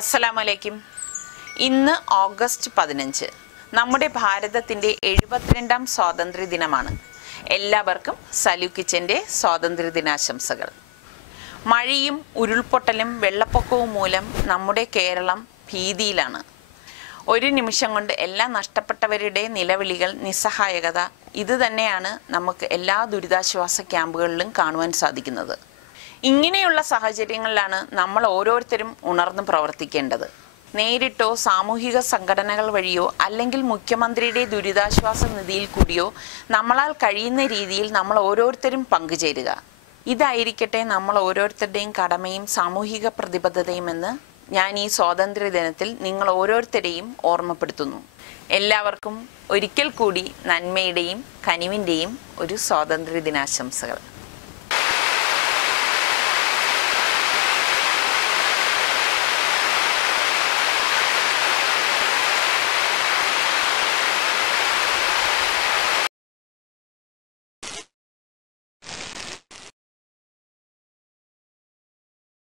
അസ്സലാമലൈക്കും. ഇന്ന് ഓഗസ്റ്റ് 15 നമ്മുടെ ഭാരതത്തിൻ്റെ 72ാം സ്വാതന്ത്ര്യ ദിനമാണ്. എല്ലാവർക്കും സലു കിച്ചൻ്റെ സ്വാതന്ത്ര്യ ദിനാശംസകൾ. മഴയും ഉരുൾപൊട്ടലും വെള്ളപ്പൊക്കവും മൂലം നമ്മുടെ കേരളം ഭീതിയിലാണ്. ഒരു നിമിഷം കൊണ്ട് എല്ലാം നഷ്ടപ്പെട്ടവരുടെ നിലവിളികൾ, നിസ്സഹായകത ഇതുതന്നെയാണ് നമുക്ക് എല്ലാ ദുരിതാശ്വാസ ക്യാമ്പുകളിലും കാണുവാൻ സാധിക്കുന്നത്. ഇങ്ങനെയുള്ള സാഹചര്യങ്ങളിലാണ് നമ്മൾ ഓരോരുത്തരും ഉണർന്ന് പ്രവർത്തിക്കേണ്ടത്. നേരിട്ടോ സാമൂഹിക സംഘടനകൾ വഴിയോ അല്ലെങ്കിൽ മുഖ്യമന്ത്രിയുടെ ദുരിതാശ്വാസ നിധിയിൽ കൂടിയോ നമ്മളാൽ കഴിയുന്ന രീതിയിൽ നമ്മൾ ഓരോരുത്തരും പങ്കുചേരുക. ഇതായിരിക്കട്ടെ നമ്മൾ ഓരോരുത്തരുടെയും കടമയും സാമൂഹിക പ്രതിബദ്ധതയുമെന്ന് ഞാൻ ഈ സ്വാതന്ത്ര്യ ദിനത്തിൽ നിങ്ങൾ ഓരോരുത്തരെയും ഓർമ്മപ്പെടുത്തുന്നു. എല്ലാവർക്കും ഒരിക്കൽ കൂടി നന്മയുടെയും കനിവിൻ്റെയും ഒരു സ്വാതന്ത്ര്യ ദിനാശംസകൾ.